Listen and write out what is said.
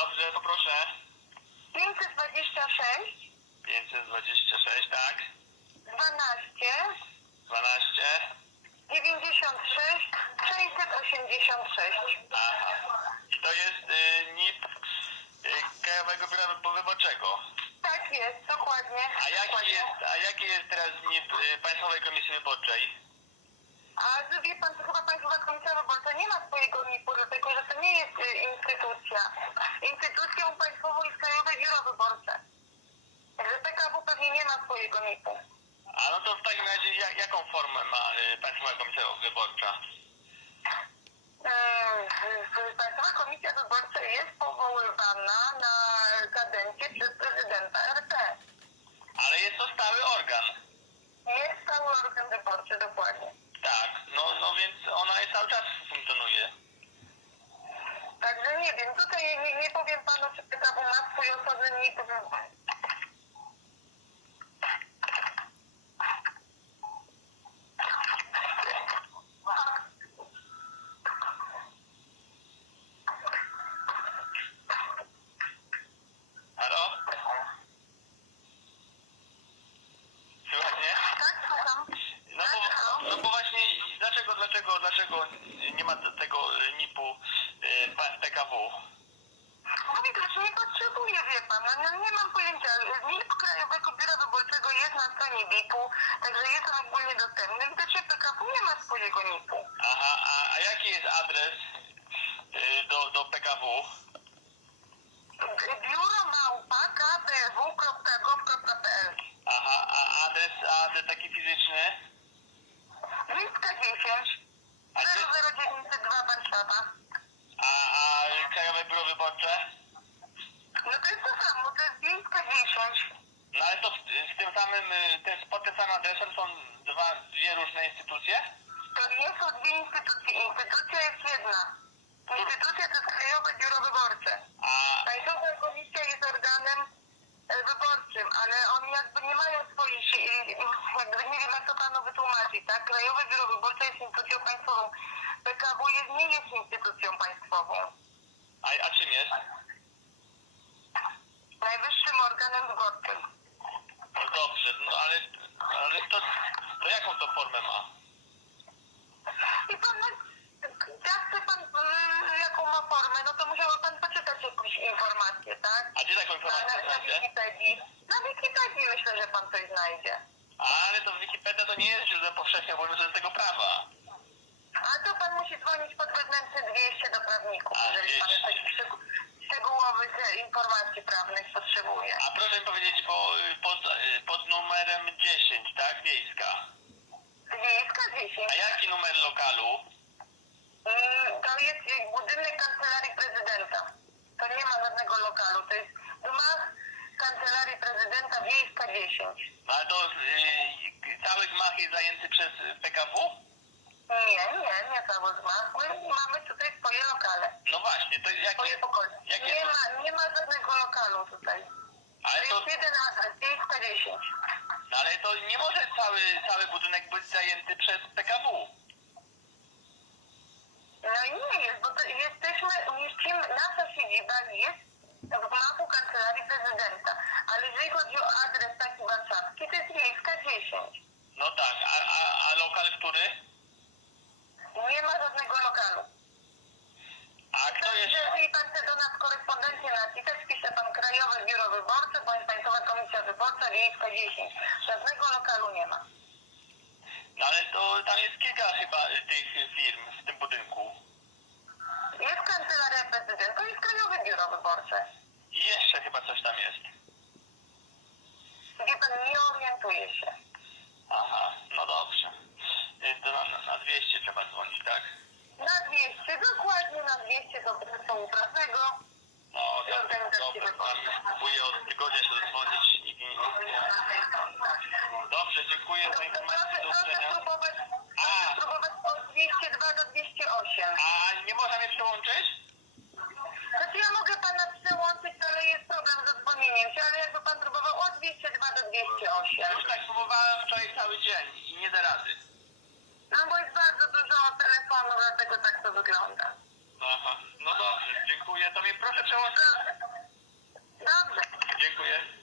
Dobrze, poproszę. 526 526, tak? 12 12. 96 686. Aha. I to jest y, NIP y, Krajowego Biura Wyborczego. Tak jest, dokładnie. A jaki dokładnie. jest, a jaki jest teraz NIP y, Państwowej Komisji Wyborczej? A wie pan, to chyba Państwowa Komisja Wyborcza nie ma swojego NIP-u, dlatego że to nie jest y, instytucja. Instytucją państwową jest Krajowe Biuro Wyborcze. Także PKW pewnie nie ma swojego NIP-u. A no to w takim razie jak, jaką formę ma y, Państwowa Komisja Wyborcza? Yy, Państwowa Komisja Wyborcza jest powoływana na kadencję przez prezydenta RP. Ale jest to stały organ. Jest cały organ wyborczy, dokładnie. Tak, no, no więc ona cały czas funkcjonuje. Także nie wiem, tutaj nie, nie powiem panu, czy PKW ma swój osobny NIP. Halo? Słychać mnie? Tak, słucham. No bo, no bo właśnie, dlaczego, dlaczego, dlaczego nie ma te- tego NIP-u P- PKW? No widać, nie potrzebuję, wie pan. No, no, nie mam pojęcia. NIP Krajowego Biura Wyborczego jest na stronie BIP-u, także jest on ogólnie dostępny. Widocznie PKW nie ma swojego NIP-u. Aha, a, a jaki jest adres y, do, do PKW? Biuro małpa kbw.gov.pl Aha, a adres, a adres taki fizyczny? Listka 10 A, gdzie, 00902 Warszawa. a, a Krajowe Biuro Wyborcze? No to jest to samo, to jest Listka 10. No ale to w, z y, pod tym samym adresem są dwa, dwie różne instytucje? To nie są dwie instytucje. Instytucja jest jedna. Instytucja to jest Krajowe Biuro Wyborcze. A, Państwowa Komisja jest organem e, wyborczym, ale oni jakby nie mają si- jakby nie wiem jak to panu wytłumaczyć, tak? Krajowe Biuro Wyborcze jest instytucją państwową. PKW jest, nie jest instytucją państwową. a, a czym jest? Najwyższym organem wyborczym. No dobrze, no ale, ale to, to jaką to formę ma? I pan, no, jak chce pan, y, jaką ma formę, no to musiałby pan poczytać jakąś informację, tak? A gdzie taką Na, informację na, na znajdzie? Wikipedii. Na Wikipedii myślę, że pan coś znajdzie. Ale to Wikipedia to nie jest źródłem powszechnie obowiązującego prawa. A to pan musi dzwonić pod wewnętrzny 200 do prawników, A, jeżeli pan 200. takich szczeg- szczegółowych e, informacji prawnych potrzebuje. A proszę mi powiedzieć, bo y, pod, y, pod numerem 10, tak? Wiejska. Wiejska 10. A jaki numer lokalu? Mm, To jest budynek kancelarii prezydenta. To nie ma żadnego lokalu. To jest gmach kancelarii prezydenta Wiejska 10. No ale to y, cały gmach jest zajęty przez PKW? Nie, nie, nie cały gmach. My mamy tutaj swoje lokale. No właśnie, to Swoje jakie... pokoje. Nie to- ma, nie ma żadnego lokalu tutaj. To Ale to, jest jeden adres, Wiejska 10. no ale to nie może cały, cały budynek być zajęty przez PKW. No i nie jest, bo to jesteśmy, mieścimy, nasza siedziba jest w gmachu kancelarii prezydenta. Ale jeżeli chodzi o adres taki warszawski, to jest Wiejska 10. No tak, a, a, a lokal który? Nie ma żadnego lokalu. A kto jest... Jeżeli pan chce do nas korespondencję napisać, pisze pan Krajowe Biuro Wyborcze bądź Państwowa Komisja Wyborcza Wiejska 10. Żadnego lokalu nie ma. No ale to tam jest kilka chyba tych I jeszcze chyba coś tam jest. Wie pan, nie orientuje się. Aha, no dobrze. Y, To na, na- na 200 trzeba dzwonić, tak? Na 200, dokładnie na 200 do kresu uprawnego. No, dobrze, dobrze. Tam próbuję od tygodnia się dodzwonić, nikt mi nic nie... Dobrze, dziękuję za informację, do widzenia. 202 do 208. Już tak próbowałem wczoraj cały dzień i nie da rady. No bo jest bardzo dużo telefonów, dlatego tak to wygląda. Aha, no dobrze, dziękuję. To mnie proszę przełączyć. Dobrze. Dziękuję.